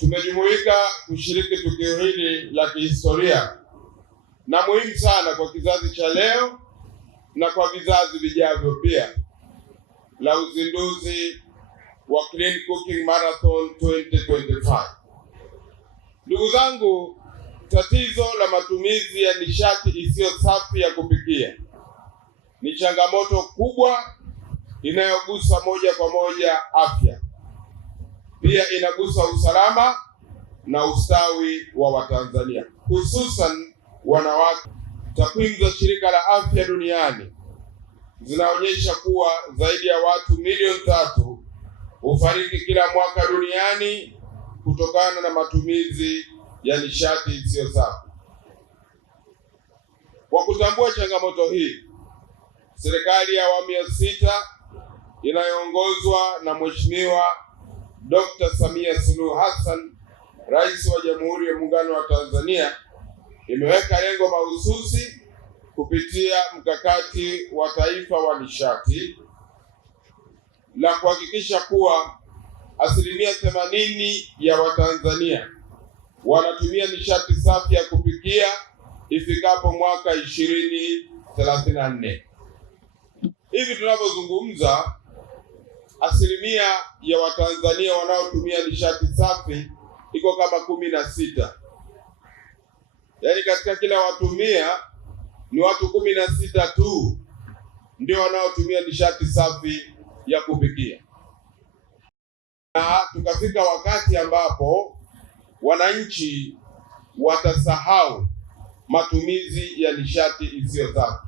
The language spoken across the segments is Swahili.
Tumejumuika kushiriki tukio hili la kihistoria na muhimu sana kwa kizazi cha leo na kwa vizazi vijavyo pia, la uzinduzi wa Clean Cooking Marathon 2025. Ndugu zangu, tatizo la matumizi ya nishati isiyo safi ya kupikia ni changamoto kubwa inayogusa moja kwa moja afya. Pia inagusa usalama na ustawi wa Watanzania, hususan wanawake. Takwimu za Shirika la Afya Duniani zinaonyesha kuwa zaidi ya watu milioni 3 hufariki kila mwaka duniani kutokana na matumizi ya nishati isiyo safi. Kwa kutambua changamoto hii, serikali ya awamu ya 6 inayoongozwa na Mheshimiwa Dr. Samia Suluhu Hassan, Rais wa Jamhuri ya Muungano wa Tanzania, imeweka lengo mahususi kupitia mkakati wa taifa wa nishati la kuhakikisha kuwa 80% ya Watanzania wanatumia nishati safi ya kupikia ifikapo mwaka 2034. Hivi tunavyozungumza, 1% ya Watanzania wanaotumia nishati safi iko kama 16. Yaani katika kila watu 100 ni watu 16 tu ndio wanaotumia nishati safi ya kupikia. Na tukafika wakati ambapo wananchi watasahau matumizi ya nishati isiyo safi.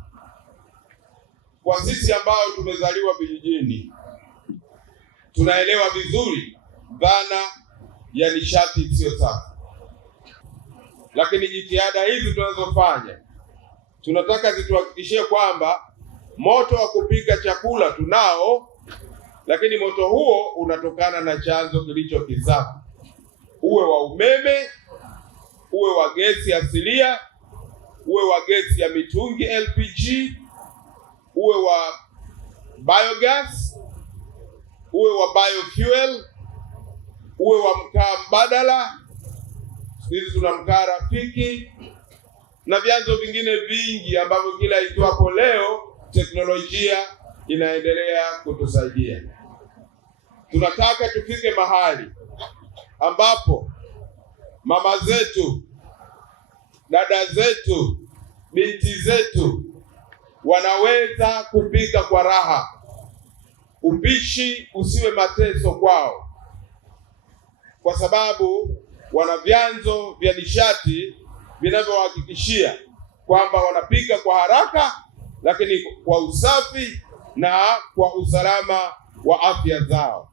Kwa sisi ambao tumezaliwa vijijini, tunaelewa vizuri dhana ya nishati isiyo safi. Lakini jitihada hizi tunazofanya, tunataka zituhakikishie kwamba moto wa kupika chakula tunao, lakini moto huo unatokana na chanzo kilicho kisafi. Uwe wa umeme, uwe wa gesi asilia, uwe wa gesi ya mitungi LPG, uwe wa biogas, uwe wa biofuel, uwe wa mkaa mbadala. Sisi tuna mkaa rafiki na vyanzo vingine vingi ambavyo kila itwapo leo teknolojia inaendelea kutusaidia. Tunataka tufike mahali ambapo mama zetu, dada zetu, binti zetu wanaweza kupika kwa raha. Upishi usiwe mateso kwao, kwa sababu wana vyanzo vya nishati vinavyowahakikishia kwamba wanapika kwa haraka, lakini kwa usafi na kwa usalama wa afya zao.